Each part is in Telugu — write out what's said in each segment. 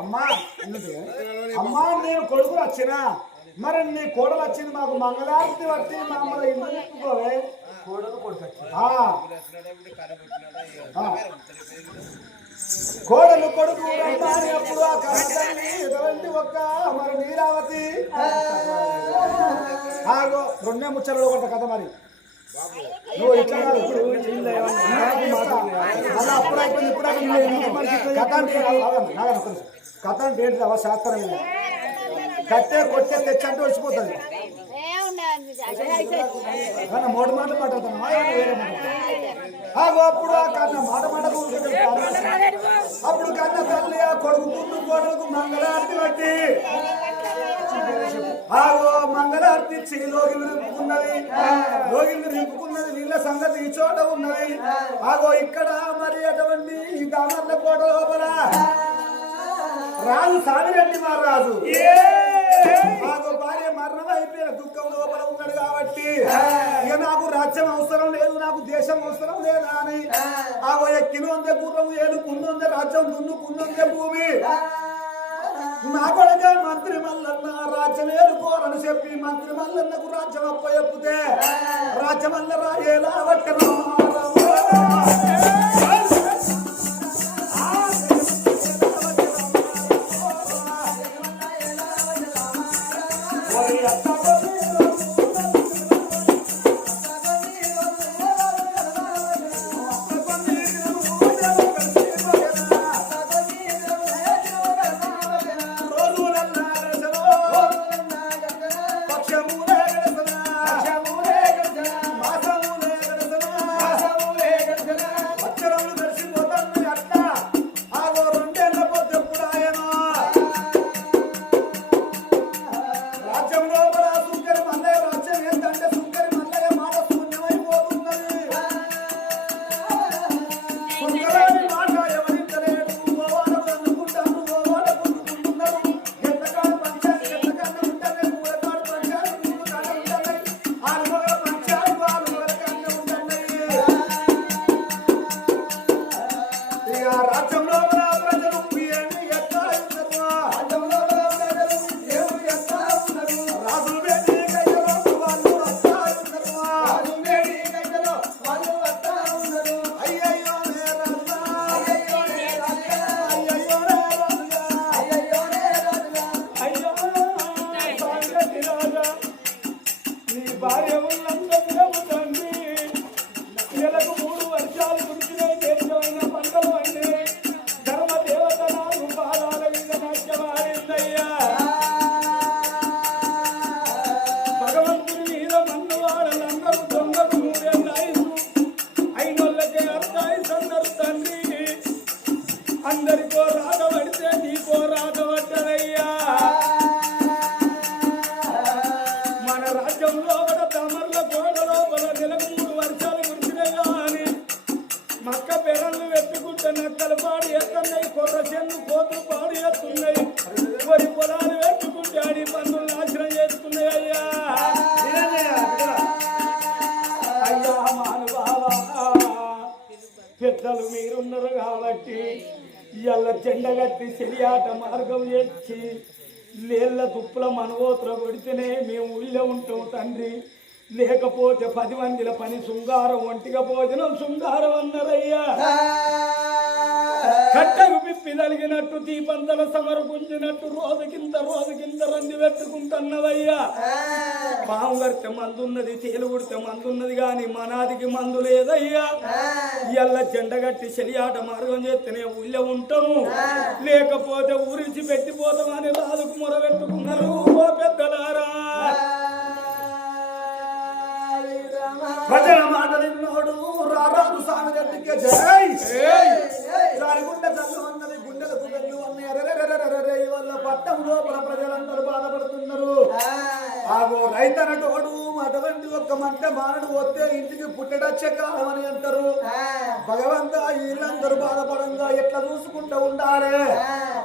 అమ్మా అమ్మా నేను కొడుకు వచ్చినా మరి నీ కోడలు వచ్చింది మాకు మంగళారతి వచ్చి మమ్మల్ని ఇల్లు చెప్పుకోవే కోడలు కొడుకు కోడలు కొడుకు అప్పుడు ఆ కన్నతల్లి ఎటువంటి ఒక్క మరి నీరావతి ఆగో రెండే ముచ్చలలో కొంత కథ మరి నువ్వు ఇట్లా అలా అప్పుడు అయిపోయింది ఇప్పుడు కథ అంటే ఏంటి అవ శాస్త్రం కట్టే కొట్టే తెచ్చంటే వచ్చిపోతుంది కానీ మూడు మాటలు మాట్లాడుతున్నా వేరే మాట అప్పుడు ఆ కన్న మాట మాటకు అప్పుడు కన్న తల్లి ఆ కొడుకు కొడుకు మంగళారతి బట్టి ఆగో మంగళారతి ఇచ్చి లోగిలు నింపుకున్నది వీళ్ళ సంగతి ఈ చోట ఉన్నది ఆగో ఇక్కడ మరి అటువంటి ఈ గామర్ల కోట లోపల రాజు సామిరెడ్డి మహారాజు ఆగో భార్య మరణం అయిపోయిన దుఃఖం లోపల ఉన్నాడు కాబట్టి ఇక నాకు రాజ్యం అవసరం లేదు నాకు దేశం అవసరం లేదా అని ఆగో ఎక్కినొందే గుర్రం ఏలుకున్నొందే రాజ్యం దున్నుకున్నొందే భూమి నా కొడుక మంత్రి మల్లన్న రాజ్యం ఏలుకోరని చెప్పి మంత్రి మల్లన్నకు రాజ్యం అప్పచెప్పితే రాజ్యం వల్ల రాయేలా పట్టను పెద్దలు మీరున్నారు కాబట్టి ఇవాళ జెండగట్టి చెలియాట మార్గం చేసి నీళ్ళ దుప్పుల మనవోత్ర కొడితేనే మేము ఊళ్ళో ఉంటాం తండ్రి లేకపోతే 10 మందిల పని శృంగారం ఒంటిగా భోజనం శృంగారం అన్నారయ్యా కట్టకు పిప్పి తలిగినట్టు దీపంతల సమరు గుంజినట్టు రోజుకింత రంది పెట్టుకుంటున్నవయ్యా పాము కడితే మందున్నది తేలు కుడితే మందున్నది గాని మనాదికి మందు లేదయ్యా ఇవాళ జెండగట్టి చెలియాట మార్గం చేస్తేనే ఊళ్ళో ఉంటాము లేకపోతే ఊరించి పెట్టిపోతామని రాజుకు మొరబెట్టుకున్నారు ఓ పెద్దలారా భజన మాట నిన్నోడు రారాజు సామిరెడ్డికి జై జారిగుండె చల్లు అన్నది గుండెలకు వెళ్ళు అన్నయ్య వల్ల పట్టం లోపల ప్రజలందరూ బాధపడుతున్నారు ఆగో రైతనటోడు అటువంటి ఒక్క మంట మానడు వస్తే ఇంటికి పుట్టడచ్చే కాలం అని అంటారు భగవంతా వీళ్ళందరూ బాధపడంగా ఎట్లా చూసుకుంటూ ఉండాలి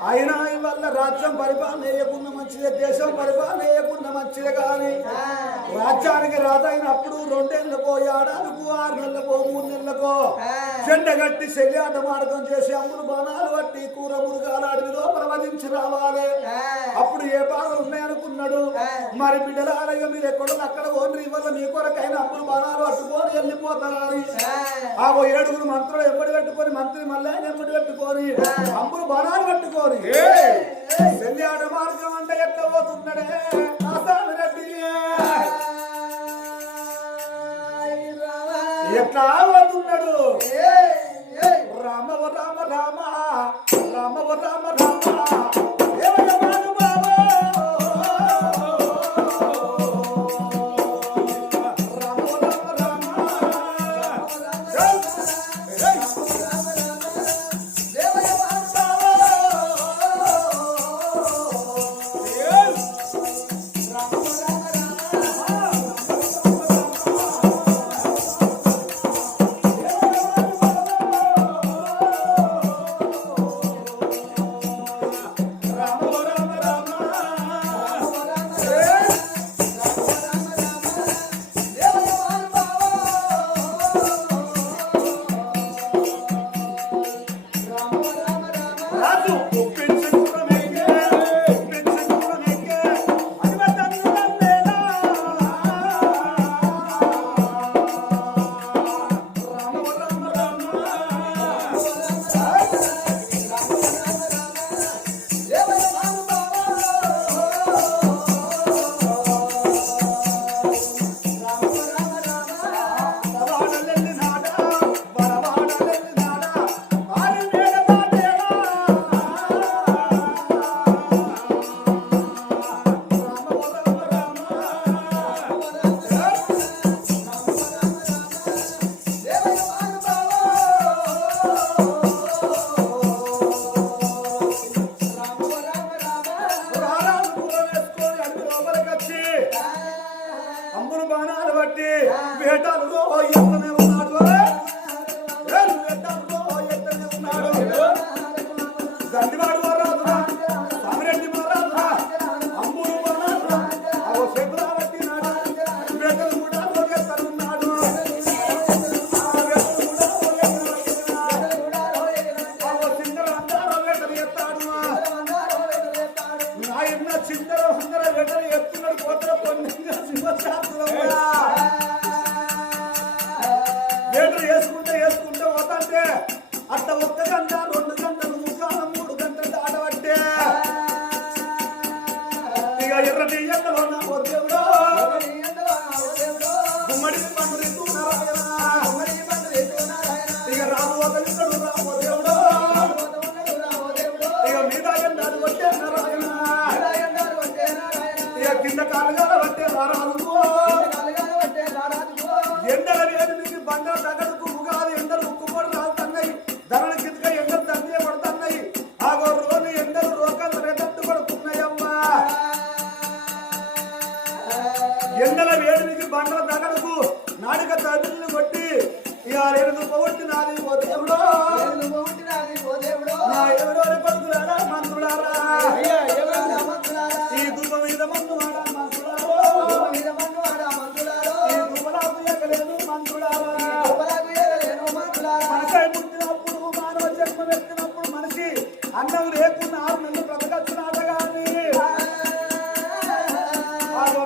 అయినా వల్ల రాజ్యం పరిపాలన చేయకుండా మంచిదే, దేశం పరిపాలన చేయకుండా మంచిదే. కానీ రాజ్యానికి రాజైనప్పుడు 2 నెలలకో, ఏడాదికో, 6 నెలలకో, 3 నెలలకో జెండ గట్టి శల్యాట మార్గం చేసి అమ్ముడు బాణాలు పట్టి కూర మురుగాల అడవి లోపల వధించి రావాలి. అప్పుడు ఏ బాధలు ఉన్నాయనుకున్నాడు. మరి బిడ్డలారయ్య మీరు ఎక్కడో అక్కడ ఓన్రి వల్ల మీ కొరకైన అప్పుడు బాణాలు పట్టుకొని వెళ్ళిపోతారని ఆ 7 మంత్రులు ఎప్పటి పెట్టుకొని మంత్రి మళ్ళీ ఎప్పటి పెట్టుకొని అమ్ముడు బాణాలు పట్టుకొని శల్యాట మార్గం అంటే ఎట్లా పోతున్నాడే ఆసామిరెడ్డి, ఎట్లా పోతున్నాడు? రామ రామ రామ రామ రామ రామ ఎండల వేడికి బండల దగడకు నాడిక తడిని కొట్టి ఇక రేణు పోగొట్టి నాది ఓ దేవుడో నా ఎవరో కొడుకులారా మంత్రులారా ఈ దుబ్బ మీద మందు వాడా మంత్రులారో ఈ దుబ్బలకు ఎక్కలేదు మంత్రులారా మనకై పుట్టినప్పుడు మానవ జన్మ ఎత్తినప్పుడు మనిషి అన్నం లేకుండా 6 నెలలు బ్రతకచ్చునాట కానీ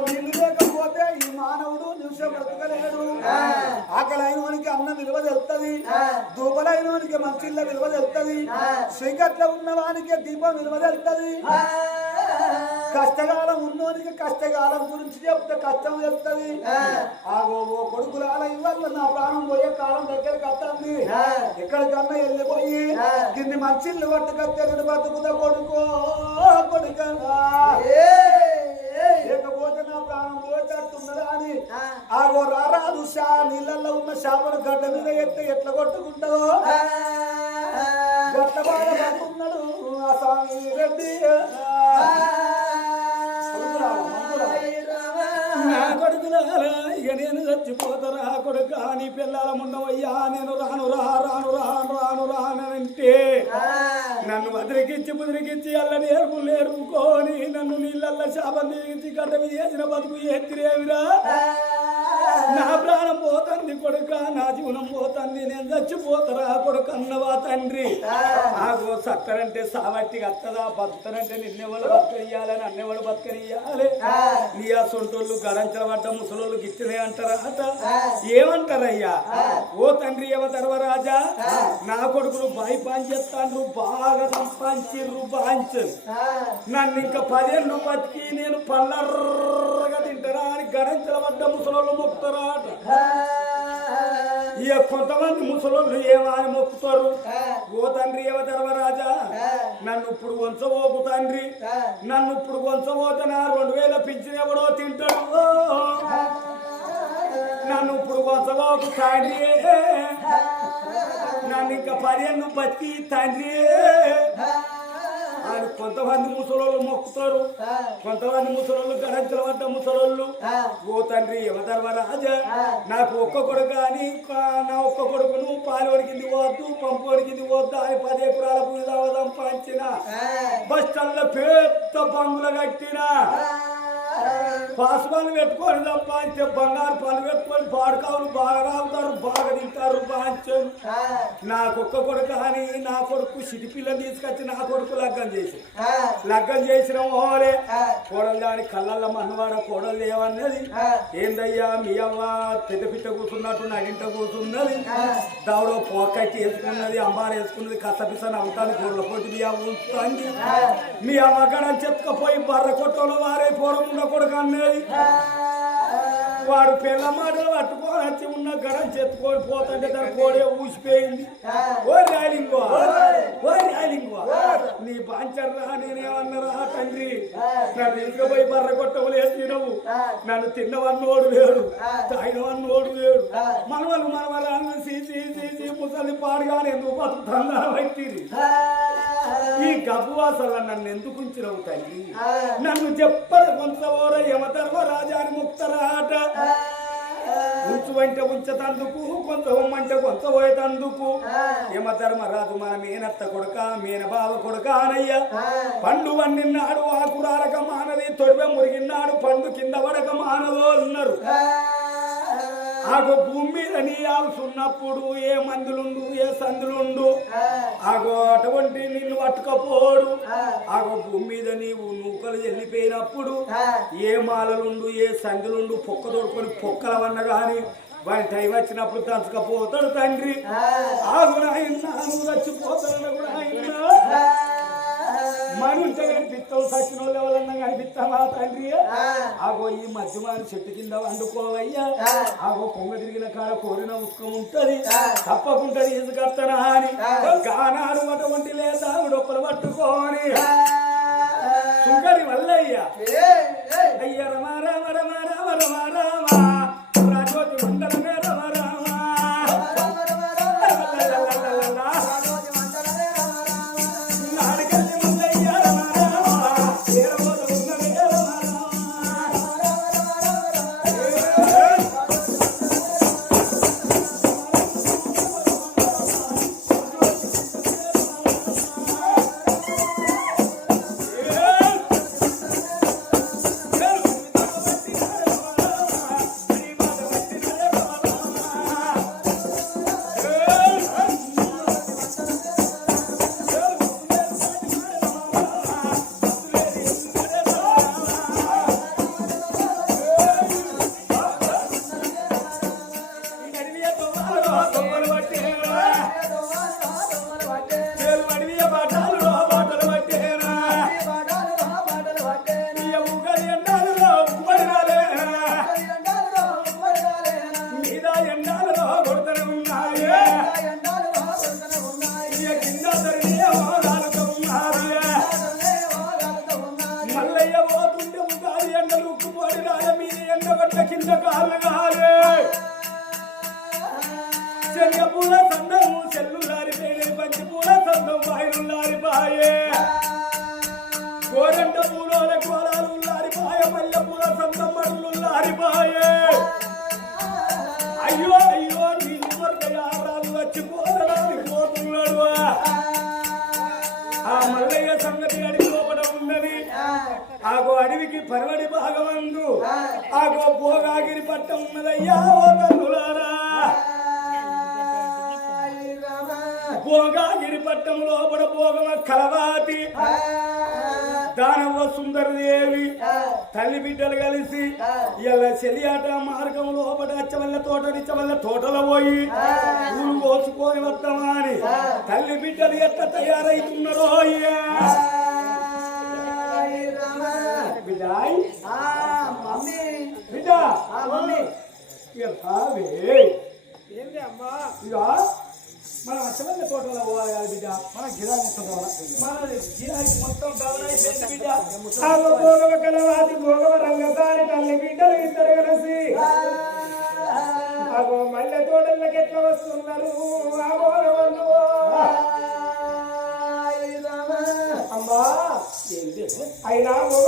నీళ్ళు లేకపోతే ఈ మానవుడు నిమిషం బ్రతకలేడు. ఆకలైనోనికి అన్నం విలువ తెలుస్తుంది, దూపలైనోనికి మంచిళ్ళ విలువ తెలుస్తుంది, చీకట్లో ఉన్నవానికి దీపం విలువ తెలుస్తుంది, కష్టకాలం ఉన్నోనికి కష్టకాలం గురించి చెప్తే కష్టం తెలుస్తుంది. ఆగో ఓ కొడుకులాల ఇవ్వాలి నా ప్రాణం పోయే కాలం దగ్గరికి వస్తుంది, ఎక్కడికన్నా వెళ్ళిపోయి కింది మంచిళ్ళు పట్టుకొచ్చేది బతుకుతా కొడుకో కొడుకన్నా లేకపోతే నా ప్రాణం పోయేటట్టున్నదా అని ఆగో రారాదు నీళ్ళల్లో ఉన్న చేపలు గడ్డ మీద ఎత్తే ఎట్లా కొట్టుకుంటావో గట్ల బాగా పట్టుకున్నాడు ఆ స్వామి రెడ్డి. నా కొడుకులారా ఇక నేను చచ్చిపోతారా కొడుక నీ పిల్లల ముండవయ్యా నేను రాను రాను రాను రాను రానంటే నన్ను నన్ను వదిలికిచ్చి బుదిరికిచ్చి అల్లని ఏర్పులు ఏర్పుకొని నన్ను నీళ్ళల్లో శాపం తీగించి గడ్డ మీద చేసిన బతుకు ఎత్తిరేవిరా నా ప్రాణం పోతుంది కొడుక నా జీవనం పోతుంది నేను చచ్చిపోతారా కొడుకు అన్నవా తండ్రి నాకు సత్తరంటే సావట్టి అత్తదా బతుకుతానంటే నిన్నెవడు బతకనియాలని అన్నెవడు బతకనియాలి నీ ఆ సొంటోళ్ళు గడంచల పడ్డ ముసలోళ్ళు గిట్టినే అంటారా అట ఏమంటారయ్యా ఓ తండ్రి ఏమ ధర్మరాజా నా కొడుకులు బాయి పని చేస్తాను బాగా సంపాదించిర్రు బాంచరు నన్ను ఇంకా 10 ఏళ్ళు బతికి నేను పల్లర్రగా తింటారా అని గడంచల పడ్డ ముసలోళ్ళు మొక్కుతారా అట ఇక కొంతమంది ముసలోళ్ళు ఏమని మొక్కుతారు ఓ తండ్రి ఏమ ధర్మరాజా నన్ను ఇప్పుడు వంచబోకు తండ్రి నన్ను ఇప్పుడు వంచబోతున్నా 2000 పింఛన్ ఎవడో తింటాడు నన్ను ఇప్పుడు వంచబోకు తండ్రి నన్ను ఇంకా 10 ఏళ్ళు బతికి తండ్రి అని కొంతమంది ముసలోళ్ళు మొక్కుతారు కొంతమంది ముసలోళ్ళు గడంచల పడ్డ ముసలోళ్ళు ఓ తండ్రి యమధర్మరాజా నాకు ఒక్క కొడుకు అని నా ఒక్క కొడుకును పాలవడికింది పోవద్దు పంపవడికింది పోవద్దు అని 10 ఎకరాల భూమి సంపాదించిన బస్ స్టాండ్ లో పెద్ద బంగులు కట్టిన పాసుపాలు పెట్టుకొని సంపాదించే బంగారు పనులు పెట్టుకొని పాడుకావులు బాగా రావుతారు బాగా తింటారు బాంచరు నాకొక్క కొడుకు అని నా కొడుకు సిటి పిల్లని తీసుకొచ్చి నా కొడుకు లగ్గం చేసిన ఓలే కోడలు దాని కళ్ళల్లో మన్నవాడ కోడలు ఏమన్నది ఏందయ్యా మీ అవ్వ పెద్ద పిట్ట కూర్చున్నట్టు నడింట కూర్చున్నది దావుడో పోకట్టి వేసుకున్నది అంబారు వేసుకున్నది కసపిస నవ్వుతాను గోళ్ళ పోటీ మీ అవ్వ ఉంచుతుంది మీ అవ్వ గడని చెప్పుకపోయి బర్ర కొట్టలో వారే పూర్వం కొడుకు అన్నది వాడు పిల్ల మాటలు పట్టుకొని వచ్చి ఉన్న గడం చెప్పుకొని పోతుంటే తన కోడే ఊసిపోయింది ఓ రైలింగో నీ బాంచర్రా నేనేమన్నారా తండ్రి నన్ను ఇంకపోయి బర్ర కొట్టవలే తినవు నన్ను తిన్నవన్నోడు లేడు తాగినవన్నోడు లేడు మనవరాలను సీసీ ముసలి పాడుగానే ఎందుకు బతుకుతుందా పెట్టింది ఈ గబ్బువాసల నన్ను ఎందుకు ఉంచినవు తండ్రి నన్ను చెప్పర కొంత ఓర యమధర్మరాజాని ముక్తరాట ఉంచు అంటే ఉంచతందుకు కొంత ఉమ్మంటే కొంత పోయేతందుకు యమధర్మరాజు మన మేనత్త కొడుక మేన బావ కొడుక అనయ్య పండు వండినాడు ఆకురారక మానది తొడివె మురిగినాడు పండు కింద పడక మానదో అన్నారు ఆగో భూమి మీద నీ ఆవుసున్నప్పుడు ఏ మందులుండు ఏ సందులుండు ఆగో అటువంటి నిన్ను పట్టుకపోడు ఆగో భూమి మీద నీవు నూకలు వెళ్ళిపోయినప్పుడు ఏ మాలలుండు ఏ సందులుండు పొక్క తోడుకొని పొక్కలవన్న గాని వాడి టైం వచ్చినప్పుడు దంచకపోతాడు తండ్రి ఆగు నాయన నువ్వు చచ్చిపోతాడు ఆయన మనుంటే కనిపిస్తావు సచిన వాళ్ళు ఎవరన్నా కనిపిస్తావా తండ్రి ఆగో ఈ మధ్యమాని చెట్టు కింద వండుకోవయ్యా ఆగో కొంగ తిరిగిన కాడ కోరిన ఉసుకం ఉంటది తప్పకుండా తీసుకొస్తానా అని గానాడు అటువంటి లేదా డొప్పలు పట్టుకోని సుగరి వల్లయ్యా అయ్య రమ రామ రమ రామ రమ రామ రాజోతి మండలమే రమ రామ పూల సందము చెల్లులారిపోయిన బంతి పూల సందం బాయిలులారిపాయే గోరంట పూల కోలాలు లారిపాయ మల్లె పూల సందం మడులు లారిపాయే అయ్యో అయ్యో నీ వరకు యారాలు వచ్చి పోరాడు పోతున్నాడు ఆ మల్లయ్య సంగతి అడవి లోపల ఉన్నది ఆగో అడవికి పరవడి భాగమందు ఆగో భోగాగిరి పట్ట ఉన్నదయ్యా ఓ తల్లులారా భోగాగిరి పట్టం లోపల భోగమ కలవాతి దానవ సుందరదేవి తల్లి బిడ్డలు కలిసి ఇలా చెలియాట మార్గం లోపల అచ్చవల్ల తోటనిచ్చవల్ల తోటలో పోయి ఊరు కోసుకొని వస్తామా అని తల్లి బిడ్డలు ఎట్లా తయారైతున్నారో బిడ్డ బిడ్డ ఏంటి అమ్మా ఇక మనం అచ్చవల్ల తోటలో పోవాలి కదా బిడ్డ మన గిరాకీ మన గిరాకీ మొత్తం గౌరవించండి బిడ్డ ఆగో భోగవ కలవాతి భోగవ రంగసారి తల్లి బిడ్డలు ఇద్దరు కలిసి ఆగో మల్లె తోటలకు ఎట్లా వస్తున్నారు అమ్మా అయినా మగ